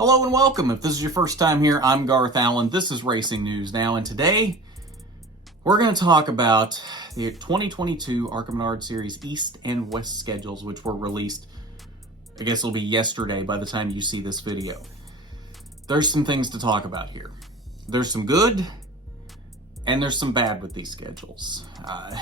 Hello and welcome. If this is your first time here, I'm Garth Allen. This is Racing News Now, and today we're going to talk about the 2022 ARCA Series East and West schedules, which were released, I guess it'll be yesterday by the time you see this video. There's some things to talk about here. There's some good, and there's some bad with these schedules.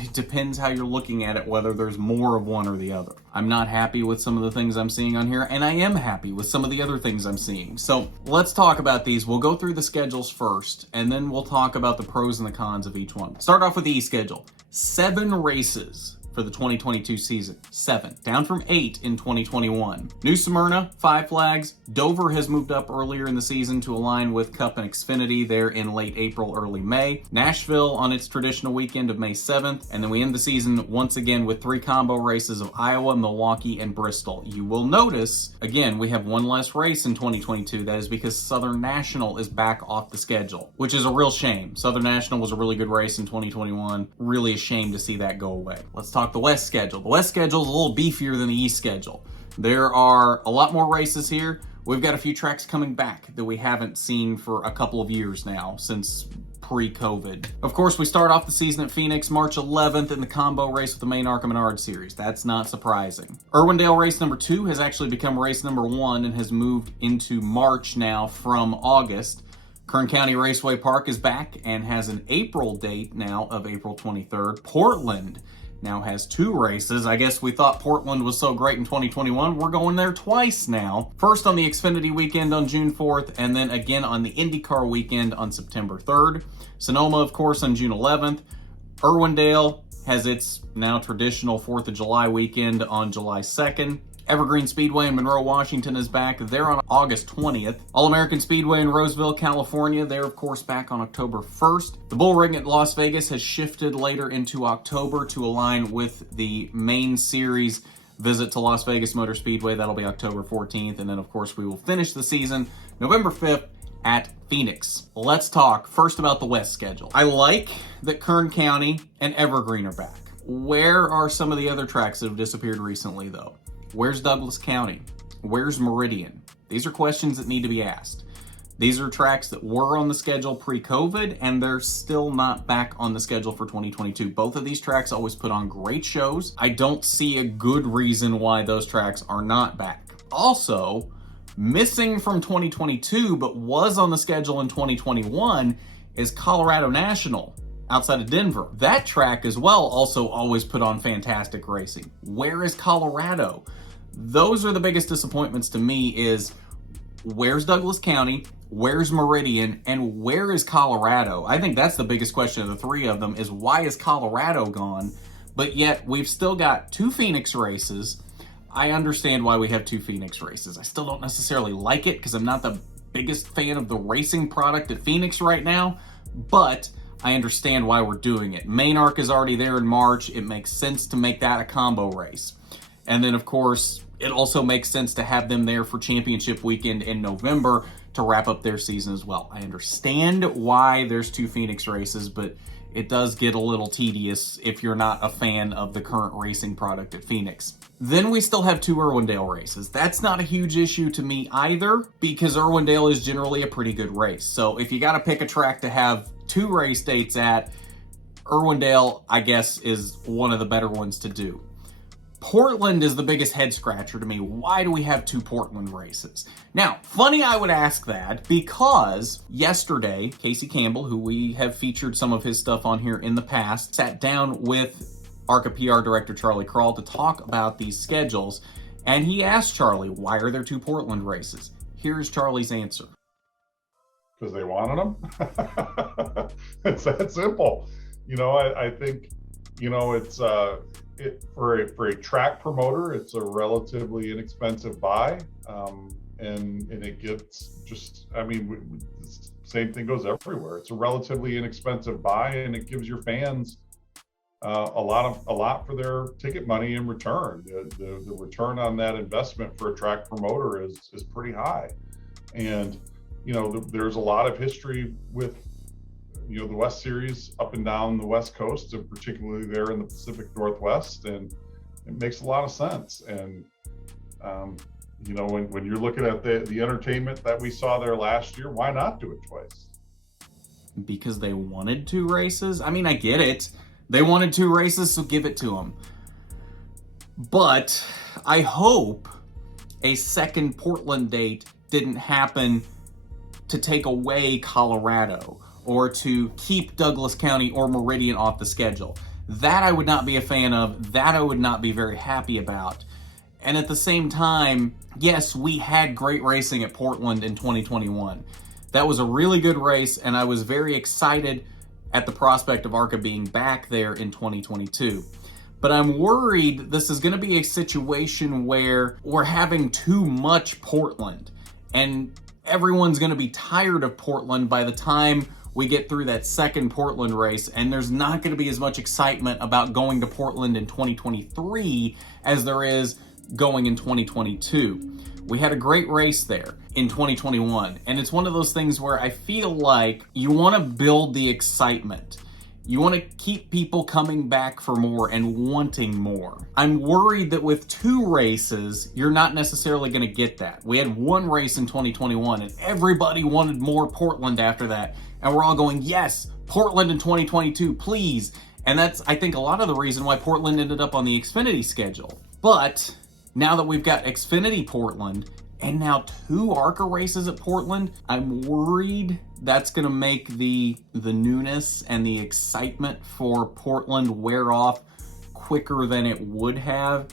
It depends how you're looking at it, whether there's more of one or the other. I'm not happy with some of the things I'm seeing on here, and I am happy with some of the other things I'm seeing. So let's talk about these. We'll go through the schedules first, and then we'll talk about the pros and the cons of each one. Start off with the East schedule. 7 races for the 2022 season. 7, down from 8 in 2021. New Smyrna, 5 flags. Dover has moved up earlier in the season to align with Cup and Xfinity there in late April, early May. Nashville on its traditional weekend of May 7th. And then we end the season once again with 3 combo races of Iowa, Milwaukee, and Bristol. You will notice, again, we have 1 less race in 2022. That is because Southern National is back off the schedule, which is a real shame. Southern National was a really good race in 2021. Really a shame to see that go away. Let's talk the West schedule. The West schedule is a little beefier than the East schedule. There are a lot more races here. We've got a few tracks coming back that we haven't seen for a couple of years now, since pre-COVID. Of course, we start off the season at Phoenix, March 11th in the combo race with the main ARCA Series. That's not surprising. Irwindale race number 2 has actually become race number 1 and has moved into March now from August. Kern County Raceway Park is back and has an April date now of April 23rd. Portland now has 2 races. I guess we thought Portland was so great in 2021. We're going there twice now. First on the Xfinity weekend on June 4th, and then again on the IndyCar weekend on September 3rd. Sonoma, of course, on June 11th. Irwindale has its now traditional 4th of July weekend on July 2nd. Evergreen Speedway in Monroe, Washington is back. They're on August 20th. All-American Speedway in Roseville, California, they're of course back on October 1st. The Bull Ring at Las Vegas has shifted later into October to align with the main series visit to Las Vegas Motor Speedway. That'll be October 14th. And then of course we will finish the season November 5th at Phoenix. Let's talk first about the West schedule. I like that Kern County and Evergreen are back. Where are some of the other tracks that have disappeared recently though? Where's Douglas County? Where's Meridian? These are questions that need to be asked. These are tracks that were on the schedule pre-COVID, and they're still not back on the schedule for 2022. Both of these tracks always put on great shows. I don't see a good reason why those tracks are not back. Also, missing from 2022, but was on the schedule in 2021, is Colorado National outside of Denver. That track as well also always put on fantastic racing. Where is Colorado? Those are the biggest disappointments to me is where's Douglas County, where's Meridian, and where is Colorado? I think that's the biggest question of the 3 of them is why is Colorado gone? But yet we've still got 2 Phoenix races. I understand why we have 2 Phoenix races. I still don't necessarily like it because I'm not the biggest fan of the racing product at Phoenix right now, but I understand why we're doing it. Main ARC is already there in March. It makes sense to make that a combo race. And then, of course, it also makes sense to have them there for championship weekend in November to wrap up their season as well. I understand why there's 2 Phoenix races, but it does get a little tedious if you're not a fan of the current racing product at Phoenix. Then we still have 2 Irwindale races. That's not a huge issue to me either because Irwindale is generally a pretty good race. So if you got to pick a track to have 2 race dates at, Irwindale, I guess, is one of the better ones to do. Portland is the biggest head scratcher to me. Why do we have 2 Portland races? Now, funny I would ask that because yesterday, Casey Campbell, who we have featured some of his stuff on here in the past, sat down with ARCA PR Director Charlie Krall to talk about these schedules, and he asked Charlie, why are there 2 Portland races? Here's Charlie's answer. Because they wanted them. It's that simple. You know, I think, you know, it's for a track promoter, it's a relatively inexpensive buy, and it gets just, I mean, same thing goes everywhere. It's a relatively inexpensive buy, and it gives your fans a lot for their ticket money in return. The return on that investment for a track promoter is pretty high, and you know, there's a lot of history with, you know, the West Series up and down the West Coast, and particularly there in the Pacific Northwest, and it makes a lot of sense. And You know, when you're looking at the entertainment that we saw there last year, why not do it twice? Because they wanted 2 races? I mean, I get it. They wanted 2 races, so give it to them. But I hope a second Portland date didn't happen to take away Colorado or to keep Douglas County or Meridian off the schedule. That I would not be a fan of. That I would not be very happy about. And at the same time, yes, we had great racing at Portland in 2021. That was a really good race, and I was very excited at the prospect of ARCA being back there in 2022. But I'm worried this is going to be a situation where we're having too much Portland, and everyone's going to be tired of Portland by the time we get through that second Portland race, and there's not going to be as much excitement about going to Portland in 2023 as there is going in 2022. We had a great race there in 2021, and it's one of those things where I feel like you want to build the excitement. You want to keep people coming back for more and wanting more. I'm worried that with 2 races, you're not necessarily going to get that. We had 1 race in 2021, and everybody wanted more Portland after that. And we're all going, yes, Portland in 2022, please. And that's, I think, a lot of the reason why Portland ended up on the Xfinity schedule. But now that we've got Xfinity Portland, and now 2 ARCA races at Portland, I'm worried that's going to make the newness and the excitement for Portland wear off quicker than it would have.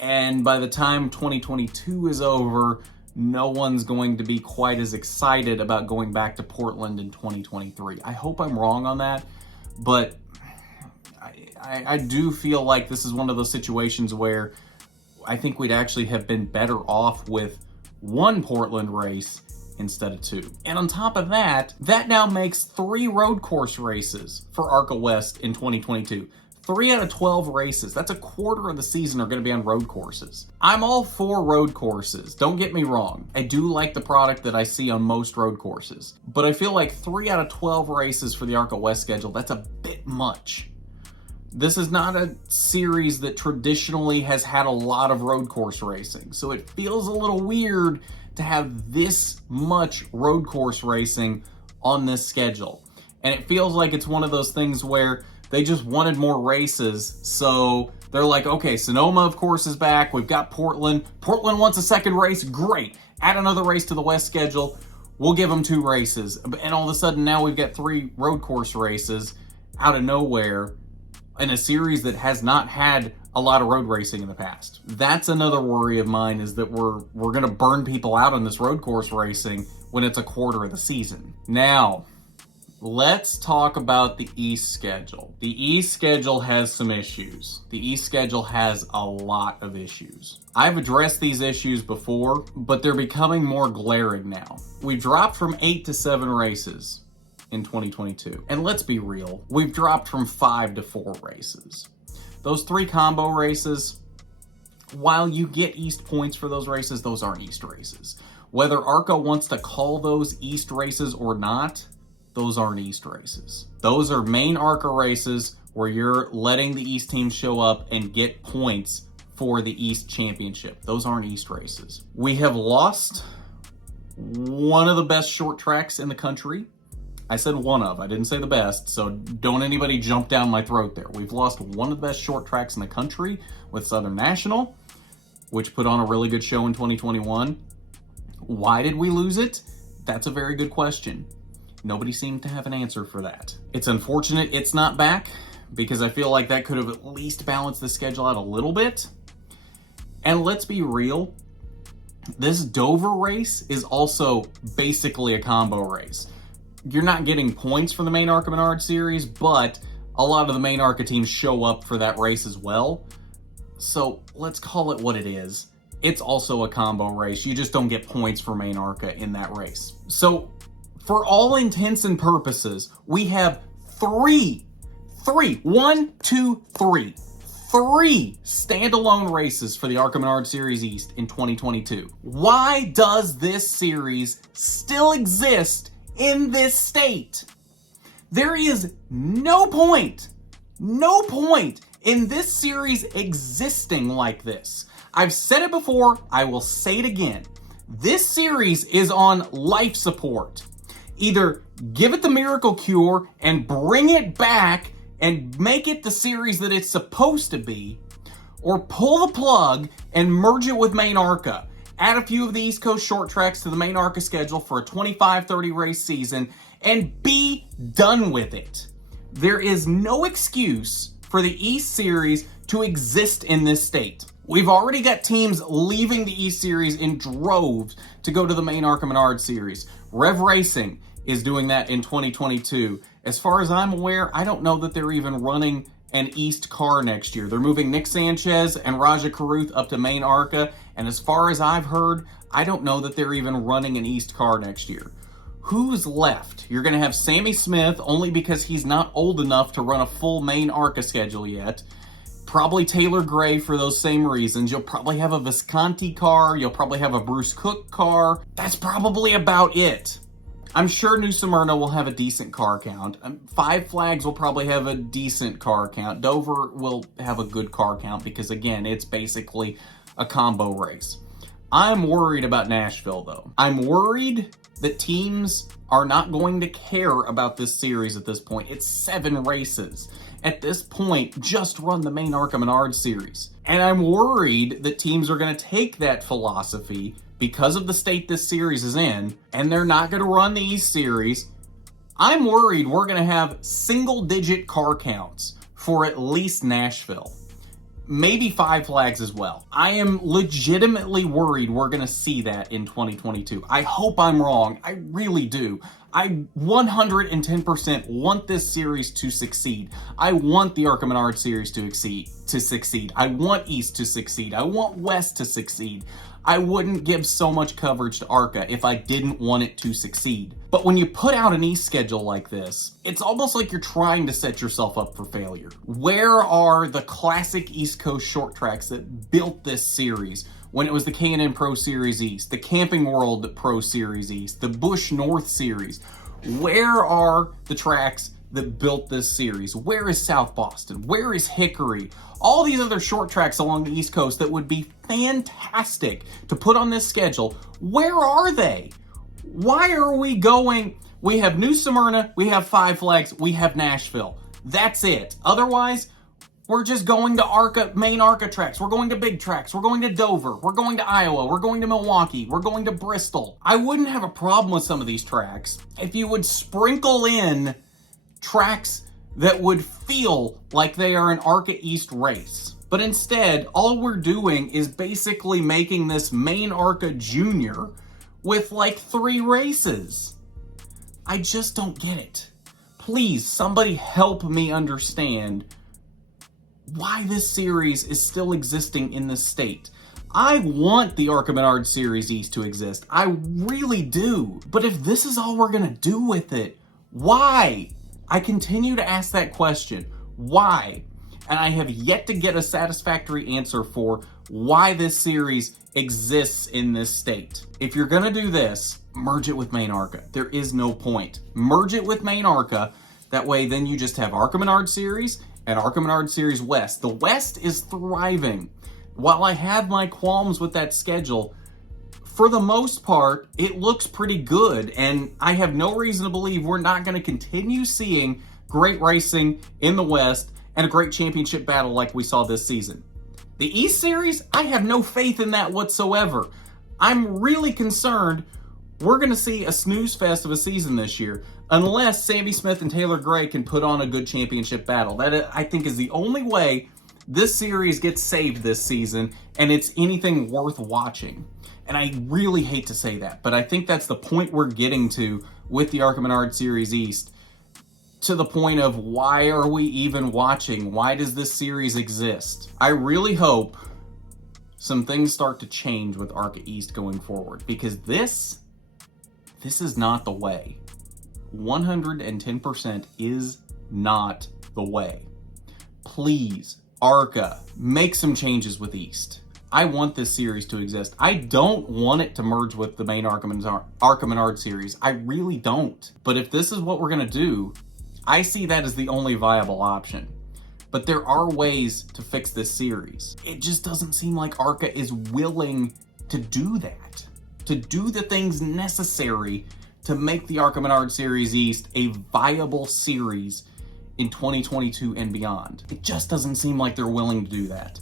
And by the time 2022 is over, no one's going to be quite as excited about going back to Portland in 2023. I hope I'm wrong on that, but I do feel like this is one of those situations where I think we'd actually have been better off with 1 Portland race instead of 2. And on top of that, that now makes 3 road course races for ARCA West in 2022. 3 out of 12 races, that's a quarter of the season, are going to be on road courses. I'm all for road courses, don't get me wrong. I do like the product that I see on most road courses. But I feel like 3 out of 12 races for the ARCA West schedule, that's a bit much. This is not a series that traditionally has had a lot of road course racing, so it feels a little weird to have this much road course racing on this schedule. And it feels like it's one of those things where they just wanted more races, so they're like, okay, Sonoma, of course, is back. We've got Portland. Portland wants a second race. Great. Add another race to the West schedule. We'll give them 2 races. And all of a sudden, now we've got 3 road course races out of nowhere in a series that has not had a lot of road racing in the past. That's another worry of mine, is that we're going to burn people out on this road course racing when it's a quarter of the season. Now, let's talk about the East schedule. The East schedule has some issues. The East schedule has a lot of issues. I've addressed these issues before, but they're becoming more glaring now. We dropped from 8 to 7 races in 2022. And let's be real, we've dropped from 5 to 4 races. Those 3 combo races, while you get East points for those races, those aren't East races. Whether ARCA wants to call those East races or not, those aren't East races. Those are main ARCA races where you're letting the East team show up and get points for the East championship. Those aren't East races. We have lost one of the best short tracks in the country. I said one of, I didn't say the best, so don't anybody jump down my throat there. We've lost one of the best short tracks in the country with Southern National, which put on a really good show in 2021. Why did we lose it? That's a very good question. Nobody seemed to have an answer for that. It's unfortunate it's not back, because I feel like that could have at least balanced the schedule out a little bit. And let's be real, this Dover race is also basically a combo race. You're not getting points for the main ARCA Menard series, but a lot of the main ARCA teams show up for that race as well. So let's call it what it is. It's also a combo race. You just don't get points for main ARCA in that race. So for all intents and purposes, we have three standalone races for the ARCA Menard Series East in 2022. Why does this series still exist in this state? There is no point in this series existing like this. I've said it before, I will say it again. This series is on life support. Either give it the miracle cure and bring it back and make it the series that it's supposed to be, or pull the plug and merge it with main ARCA. Add a few of the East Coast short tracks to the main ARCA schedule for a 25-30 race season and be done with it. There is no excuse for the East Series to exist in this state. We've already got teams leaving the East Series in droves to go to the main ARCA Menard Series. Rev Racing is doing that in 2022. As far as I'm aware, I don't know that they're even running an East car next year. They're moving Nick Sanchez and Raja Karuth up to main ARCA, and as far as I've heard, I don't know that they're even running an East car next year. Who's left? You're going to have Sammy Smith, only because he's not old enough to run a full main ARCA schedule yet. Probably Taylor Gray for those same reasons. You'll probably have a Visconti car. You'll probably have a Bruce Cook car. That's probably about it. I'm sure New Smyrna will have a decent car count. Five Flags will probably have a decent car count. Dover will have a good car count because, again, it's basically a combo race. I'm worried about Nashville, though. I'm worried that teams are not going to care about this series at this point. It's 7 races. At this point, just run the main ARCA Menard series. And I'm worried that teams are going to take that philosophy because of the state this series is in, and they're not going to run the East Series. I'm worried we're going to have single-digit car counts for at least Nashville. Maybe Five Flags as well. I am legitimately worried we're going to see that in 2022. I hope I'm wrong. I really do. I 110% want this series to succeed. I want the ARCA Menard series to succeed. I want East to succeed. I want West to succeed. I wouldn't give so much coverage to ARCA if I didn't want it to succeed. But when you put out an East schedule like this, it's almost like you're trying to set yourself up for failure. Where are the classic East Coast short tracks that built this series when it was the K&N Pro Series East, the Camping World Pro Series East, the Busch North Series? Where are the tracks that built this series? Where is South Boston? Where is Hickory? All these other short tracks along the East Coast that would be fantastic to put on this schedule, where are they? Why are we going? We have New Smyrna, we have Five Flags, we have Nashville. That's it. Otherwise, we're just going to ARCA, main ARCA tracks. We're going to big tracks. We're going to Dover. We're going to Iowa. We're going to Milwaukee. We're going to Bristol. I wouldn't have a problem with some of these tracks if you would sprinkle in tracks that would feel like they are an ARCA East race. But instead, all we're doing is basically making this main ARCA Junior with like 3 races. I just don't get it. Please, somebody help me understand why this series is still existing in this state. I want the ARCA Menard Series East to exist. I really do. But if this is all we're going to do with it, why? I continue to ask that question. Why? And I have yet to get a satisfactory answer for why this series exists in this state. If you're going to do this, merge it with main ARCA. There is no point. Merge it with main ARCA. That way, then you just have ARCA Menard Series and ARCA Menard Series West. The West is thriving. While I have my qualms with that schedule, for the most part, it looks pretty good, and I have no reason to believe we're not going to continue seeing great racing in the West and a great championship battle like we saw this season. The East Series, I have no faith in that whatsoever. I'm really concerned we're going to see a snooze fest of a season this year unless Sammy Smith and Taylor Gray can put on a good championship battle. That, I think, is the only way this series gets saved this season and it's anything worth watching. And I really hate to say that, but I think that's the point we're getting to with the ARCA Menard Series East, to the point of why are we even watching? Why does this series exist? I really hope some things start to change with ARCA East going forward, because this is not the way. 110% is not the way. Please, ARCA, make some changes with East. I want this series to exist. I don't want it to merge with the main ARCA Menard series. I really don't. But if this is what we're going to do, I see that as the only viable option. but there are ways to fix this series. It just doesn't seem like ARCA is willing to do that, to do the things necessary to make the ARCA Menard Series East a viable series in 2022 and beyond. It just doesn't seem like they're willing to do that.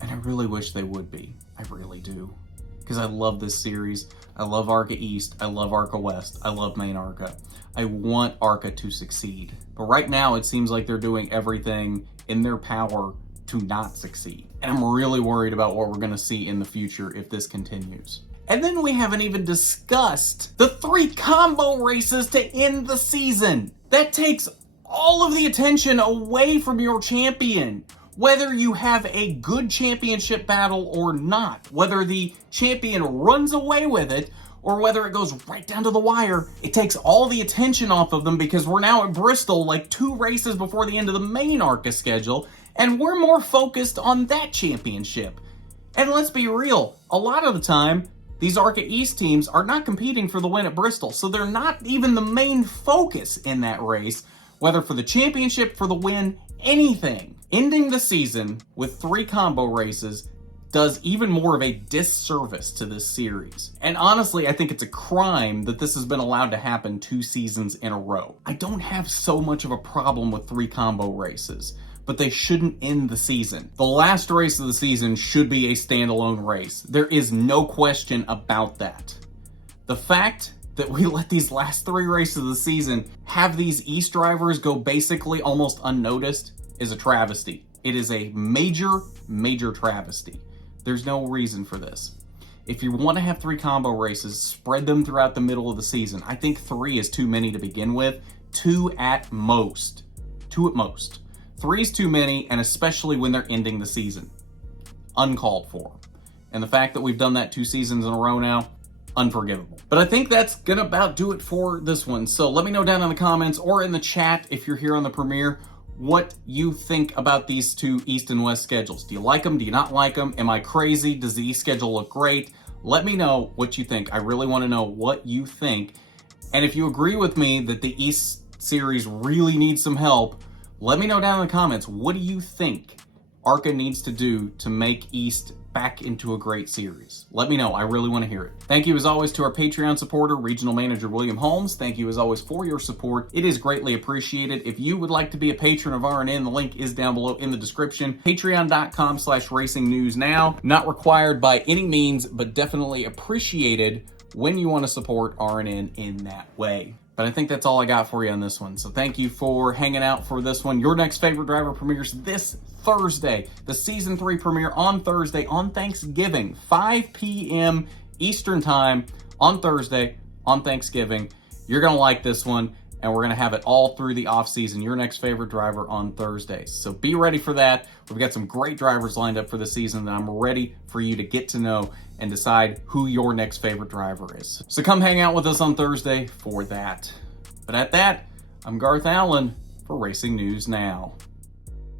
And I really wish they would be. I really do. Because I love this series. I love ARCA East. I love ARCA West. I love Main ARCA. I want ARCA to succeed. But right now, it seems like they're doing everything in their power to not succeed. And I'm really worried about what we're going to see in the future if this continues. And then we haven't even discussed the 3 combo races to end the season. That takes all of the attention away from your champion. Whether you have a good championship battle or not, whether the champion runs away with it or whether it goes right down to the wire, it takes all the attention off of them because we're now at Bristol like 2 races before the end of the main ARCA schedule, and we're more focused on that championship. And let's be real, a lot of the time, these ARCA East teams are not competing for the win at Bristol, so they're not even the main focus in that race, whether for the championship, for the win, anything. Ending the season with 3 combo races does even more of a disservice to this series. And honestly, I think it's a crime that this has been allowed to happen 2 seasons in a row. I don't have so much of a problem with 3 combo races, but they shouldn't end the season. The last race of the season should be a standalone race. There is no question about that. The fact that we let these last 3 races of the season have these East drivers go basically almost unnoticed is a travesty. It is a major, major travesty. There's no reason for this. If you want to have 3 combo races, spread them throughout the middle of the season. I think 3 is too many to begin with. 2 at most. 2 at most. 3 is too many, and especially when they're ending the season. Uncalled for. And the fact that we've done that 2 seasons in a row now, unforgivable. But I think that's gonna about do it for this one. So let me know down in the comments or in the chat if you're here on the premiere what you think about these 2 East and West schedules. Do you like them? Do you not like them? Am I crazy? Does the East schedule look great? Let me know what you think. I really want to know what you think. And if you agree with me that the East series really needs some help, let me know down in the comments. What do you think ARCA needs to do to make East back into a great series? Let me know. I really want to hear it. Thank you as always to our Patreon supporter, Regional Manager William Holmes. Thank you as always for your support. It is greatly appreciated. If you would like to be a patron of RNN, the link is down below in the description. Patreon.com/RacingNewsNow. Not required by any means, but definitely appreciated when you want to support RNN in that way. But I think that's all I got for you on this one. So thank you for hanging out for this one. Your next favorite driver premieres this Thursday. The Season 3 premiere on Thursday on Thanksgiving, 5 p.m. Eastern Time on Thursday on Thanksgiving. You're going to like this one, and we're going to have it all through the offseason. Your next favorite driver on Thursdays. So be ready for that. We've got some great drivers lined up for the season that I'm ready for you to get to know and decide who your next favorite driver is. So come hang out with us on Thursday for that. But at that, I'm Garth Allen for Racing News Now.